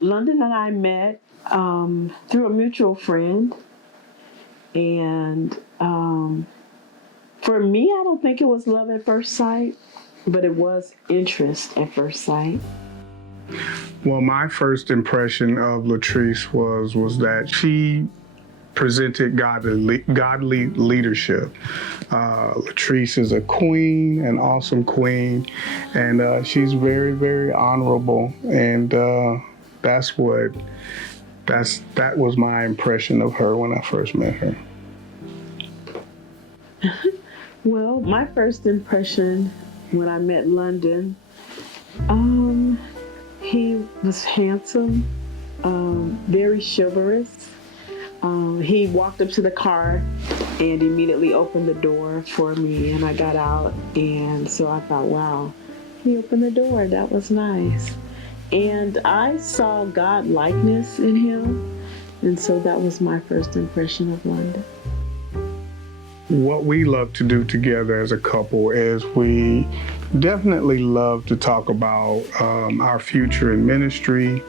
London and I met through a mutual friend, and for me, I don't think it was love at first sight, but it was interest at first sight. Well, my first impression of Latrice was that she presented godly leadership. Latrice is a queen, an awesome queen, and she's very, very honorable. And that was my impression of her when I first met her. Well, my first impression when I met London, he was handsome, very chivalrous. He walked up to the car and immediately opened the door for me, and I got out, and so I thought, wow, he opened the door. That was nice. And I saw God likeness in him, and so that was my first impression of London. What we love to do together as a couple is we definitely love to talk about our future in ministry,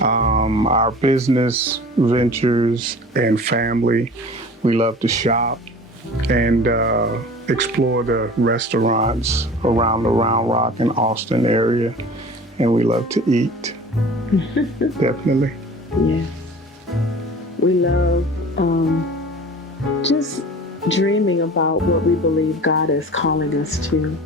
our business ventures and family. We love to shop and explore the restaurants around the Round Rock and Austin area. And we love to eat, definitely. Yes. We love just dreaming about what we believe God is calling us to,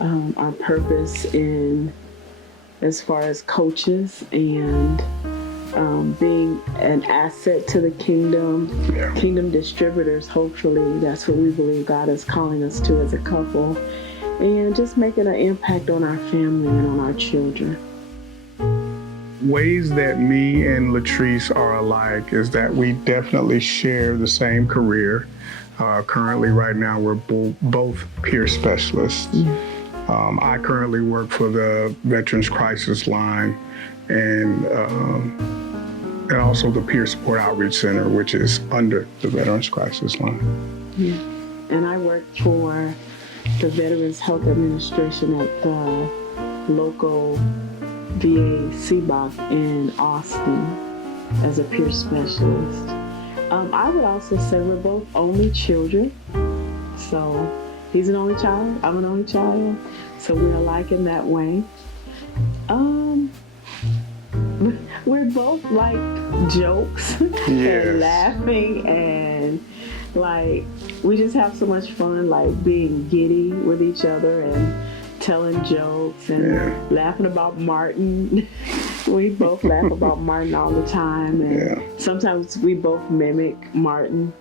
our purpose in as far as coaches and being an asset to the kingdom distributors. Hopefully that's what we believe God is calling us to as a couple, and just making an impact on our family and on our children. Ways that me and Latrice are alike is that we definitely share the same career. Currently, right now, we're both peer specialists. I currently work for the Veterans Crisis Line and also the Peer Support Outreach Center, which is under the Veterans Crisis Line. Yeah. And I work for the Veterans Health Administration at the local VA CBOC in Austin as a peer specialist. I would also say we're both only children. So he's an only child, I'm an only child. So we're alike in that way. We're both like jokes and laughing, and like we just have so much fun, like being giddy with each other and telling jokes and laughing about Martin. We both laugh about Martin all the time, and sometimes we both mimic Martin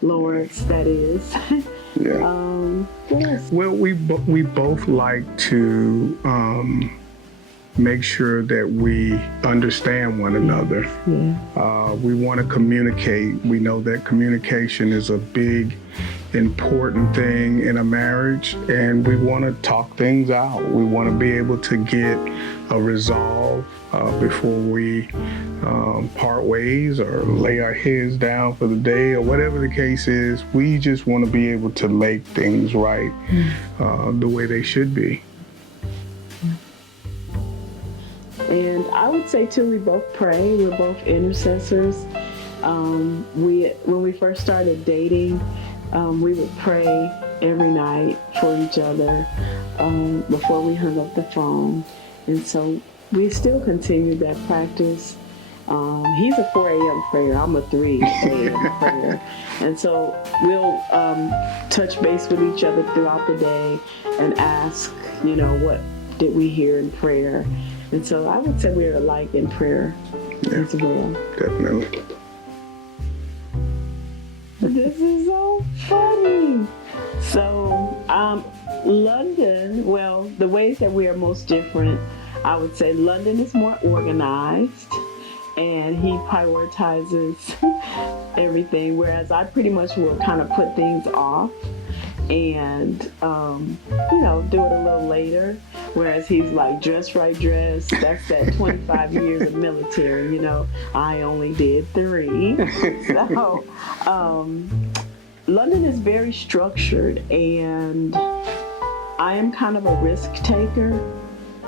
Lawrence, that is. What else? Well, we both like to make sure that we understand one another. We want to communicate. We know that communication is a big, important thing in a marriage, and we want to talk things out. We want to be able to get a resolve before we part ways or lay our heads down for the day or whatever the case is. We just want to be able to make things right the way they should be. And I would say too, we both pray. We're both intercessors. When we first started dating, we would pray every night for each other before we hung up the phone. And so we still continue that practice. He's a 4 a.m. prayer. I'm a 3 a.m. prayer. And so we'll touch base with each other throughout the day and ask, what did we hear in prayer? And so I would say we're alike in prayer as well. Definitely. This is so funny. So, London, well, the ways that we are most different, I would say London is more organized and he prioritizes everything, whereas I pretty much will kind of put things off and, do it a little later. Whereas he's like, dress right, dress. That's that 25 years of military, I only did 3. So, London is very structured, and I am kind of a risk taker.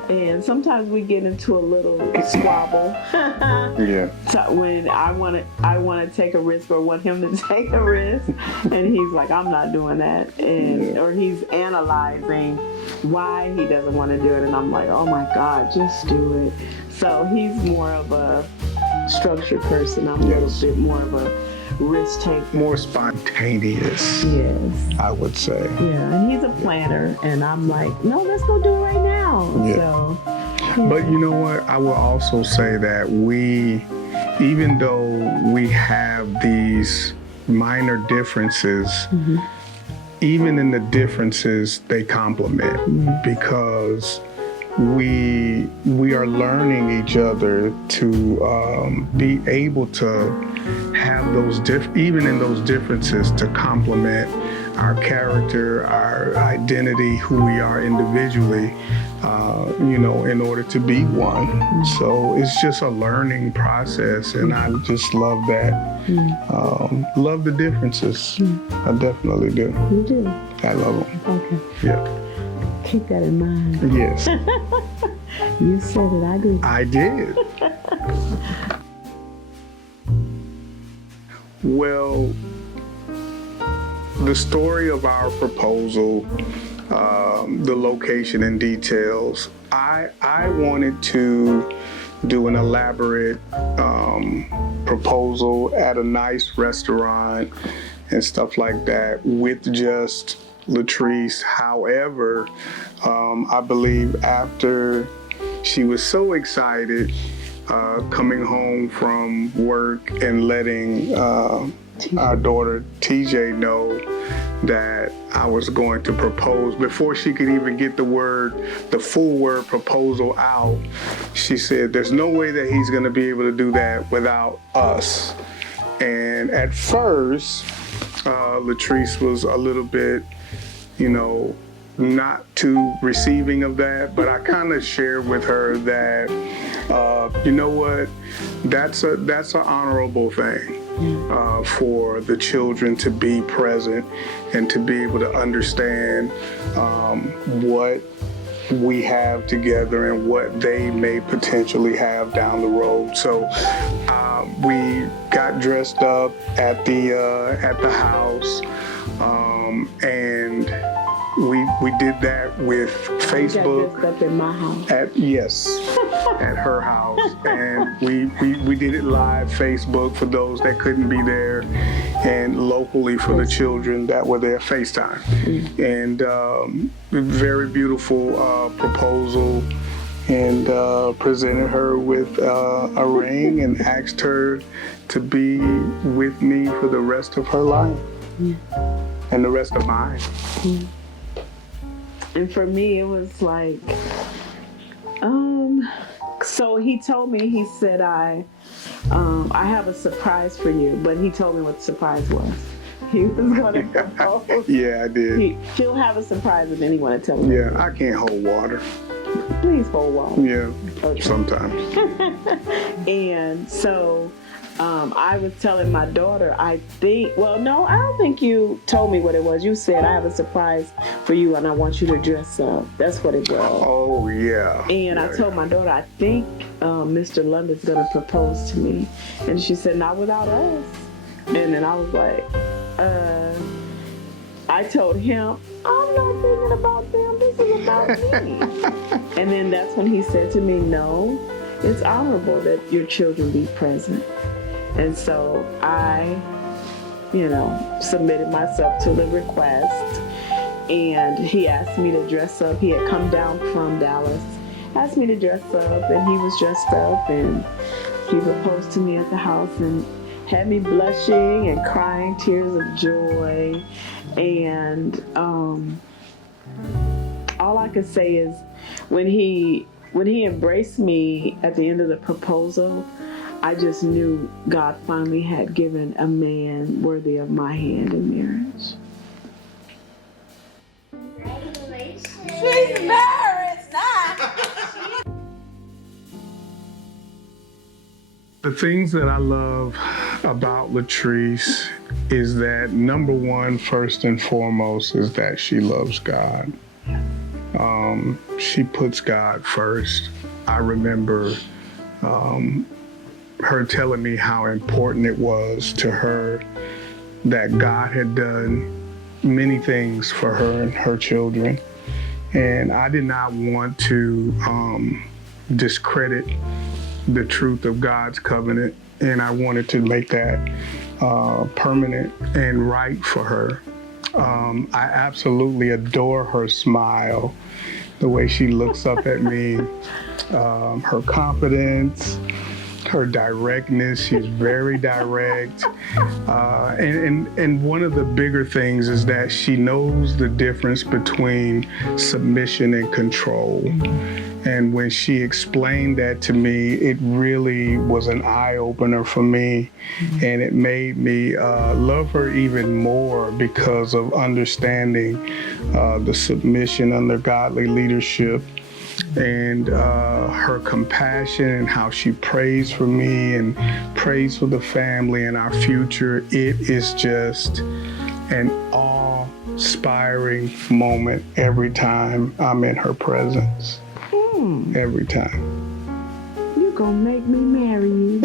And sometimes we get into a little squabble. Yeah. So when I want to take a risk or want him to take a risk, and he's like, I'm not doing that, and or he's analyzing why he doesn't want to do it, and I'm like, oh my God, just do it. So he's more of a structured person. I'm a little bit more of a risk taker. More spontaneous. Yes. I would say. Yeah, and he's a planner, and I'm like, no, let's go do it right now. Yeah. So. But you know what? I will also say that we, even though we have these minor differences, even in the differences, they complement because we are learning each other to be able to have those even in those differences to complement our character, our identity, who we are individually, in order to be one. So it's just a learning process, and I just love that. Love the differences. I definitely do. You do? I love them. Okay. Yeah. Keep that in mind. Yes. You said it, I agree. I did. Well, the story of our proposal, the location and details, I wanted to do an elaborate proposal at a nice restaurant and stuff like that with just Latrice. However, I believe after she was so excited coming home from work and letting our daughter TJ know that I was going to propose, before she could even get the full word proposal out, she said, there's no way that he's going to be able to do that without us. And at first, Latrice was a little bit, not too receiving of that, but I kind of shared with her that, you know what, that's an honorable thing. For the children to be present and to be able to understand what we have together and what they may potentially have down the road. So we got dressed up at the house, and we did that with Facebook. You got dressed up in my house. At her house, and we did it live Facebook for those that couldn't be there, and locally for the children that were there, FaceTime. And very beautiful proposal, and presented her with a ring and asked her to be with me for the rest of her life and the rest of mine. And for me, it was like, so he told me, he said, I have a surprise for you, but he told me what the surprise was. He was going to propose. Yeah, I did. He'll have a surprise and then he want to tell me. Yeah, I can't hold water. Please hold water. Yeah, okay. Sometimes. And so I was telling my daughter, I don't think you told me what it was. You said, I have a surprise for you and I want you to dress up. That's what it was. Oh, yeah. And I told my daughter, I think Mr. London's going to propose to me. And she said, not without us. And then I was like, I told him, I'm not thinking about them. This is about me. And then that's when he said to me, no, it's honorable that your children be present. And so I, submitted myself to the request, and he asked me to dress up. He had come down from Dallas, asked me to dress up, and he was dressed up, and he proposed to me at the house and had me blushing and crying tears of joy. And all I could say is when he embraced me at the end of the proposal, I just knew God finally had given a man worthy of my hand in marriage. Congratulations. She's married now. The things that I love about Latrice is that, number one, first and foremost, is that she loves God. she puts God first. I remember her telling me how important it was to her that God had done many things for her and her children. And I did not want to discredit the truth of God's covenant, and I wanted to make that permanent and right for her. I absolutely adore her smile, the way she looks up at me, her confidence, her directness. She's very direct. And one of the bigger things is that she knows the difference between submission and control. And when she explained that to me, it really was an eye-opener for me. And it made me love her even more because of understanding the submission under godly leadership, and her compassion and how she prays for me and prays for the family and our future. It is just an awe-inspiring moment every time I'm in her presence. Every time. You're gonna make me marry you.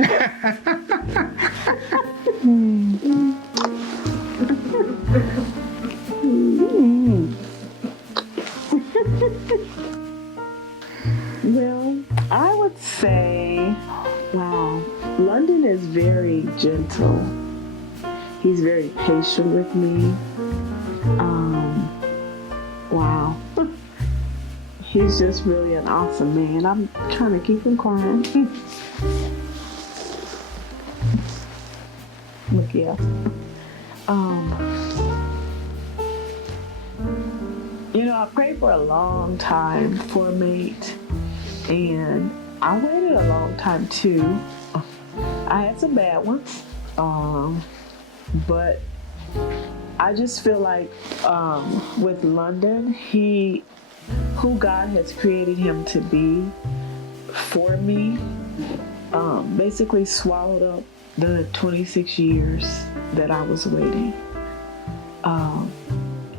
Well, I would say, wow, London is very gentle. He's very patient with me. Wow. He's just really an awesome man. I'm trying to keep him quiet. Look, yeah. You know, I prayed for a long time for a mate, and I waited a long time too. I had some bad ones, but I just feel like with London, who God has created him to be for me, basically swallowed up the 26 years that I was waiting.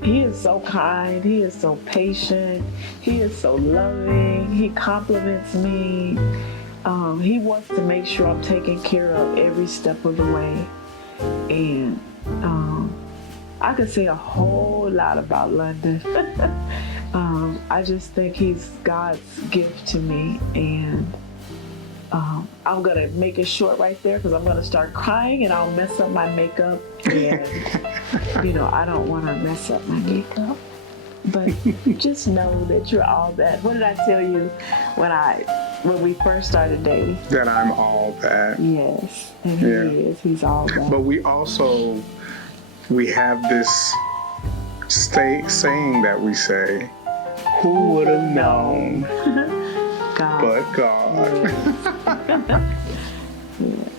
He is so kind, he is so patient, he is so loving, he compliments me. He wants to make sure I'm taken care of every step of the way. And I could say a whole lot about London. I just think he's God's gift to me, and I'm gonna make it short right there because I'm gonna start crying and I'll mess up my makeup, and I don't want to mess up my makeup. But just know that you're all that. What did I tell you when we first started dating? That I'm all that. Yes, and he is. He's all that. But we have this saying that we say, who would have known? God. But God. Yes.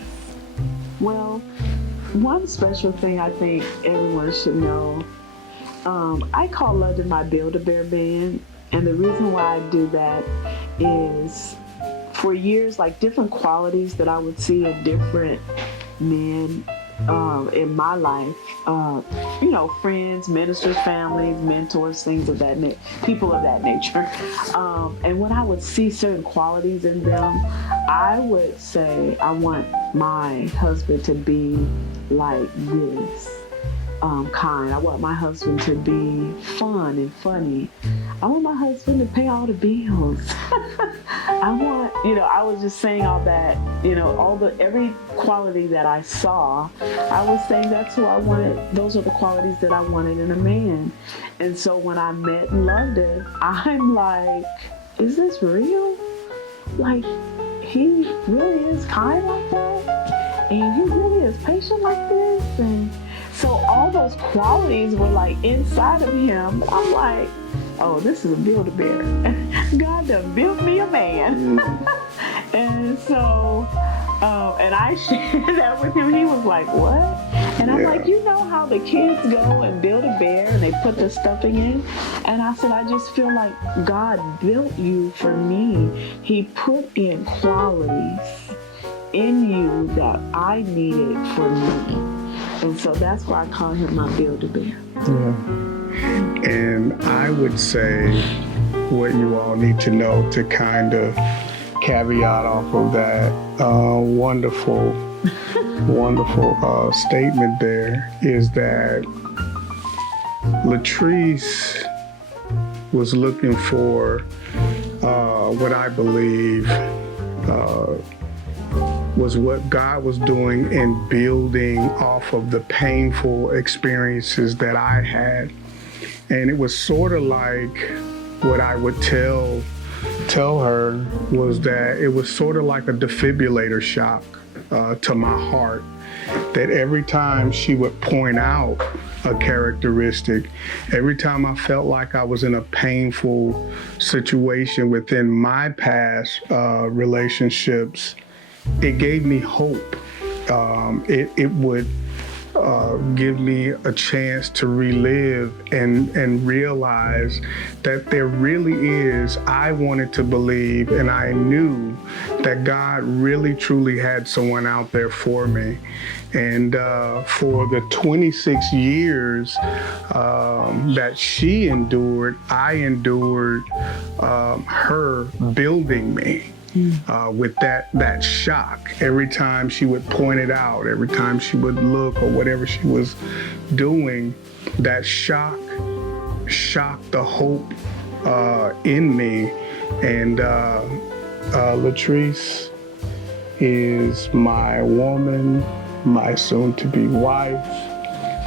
Well, one special thing I think everyone should know, I call London my Build-A-Bear man, and the reason why I do that is for years, like different qualities that I would see in different men in my life, friends, ministers, families, mentors, things of that nature, people of that nature. And when I would see certain qualities in them, I would say, I want my husband to be like this, kind. I want my husband to be fun and funny. I want my husband to pay all the bills. I was just saying all that, every quality that I saw, I was saying that's who I wanted. Those are the qualities that I wanted in a man. And so when I met London, I'm like, is this real? Like, he really is kind like that? And he really is patient like this? And so all those qualities were like inside of him. I'm like, oh, this is a Build-A-Bear. God done built me a man. And so, and I shared that with him. He was like, what? And I'm like, you know how the kids go and build a bear and they put the stuffing in? And I said, I just feel like God built you for me. He put in qualities in you that I needed for me. And so that's why I call him my Build-A-Bear. Yeah. And I would say what you all need to know to kind of caveat off of that wonderful statement there is that Latrice was looking for what I believe was what God was doing in building off of the painful experiences that I had. And it was sort of like what I would tell her was that it was sort of like a defibrillator shock to my heart, that every time she would point out a characteristic, every time I felt like I was in a painful situation within my past relationships, it gave me hope. It would give me a chance to relive and realize that there really is, I wanted to believe, and I knew that God really truly had someone out there for me. And for the 26 years that she endured, I endured her building me. With that shock, every time she would point it out, every time she would look or whatever she was doing, that shocked the hope in me. And Latrice is my woman, my soon-to-be wife,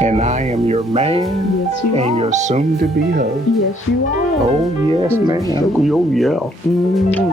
and I am your man. Yes, you and are. your soon-to-be husband. Yes, you are. Oh yes, ma'am. Oh yeah. Mm-hmm.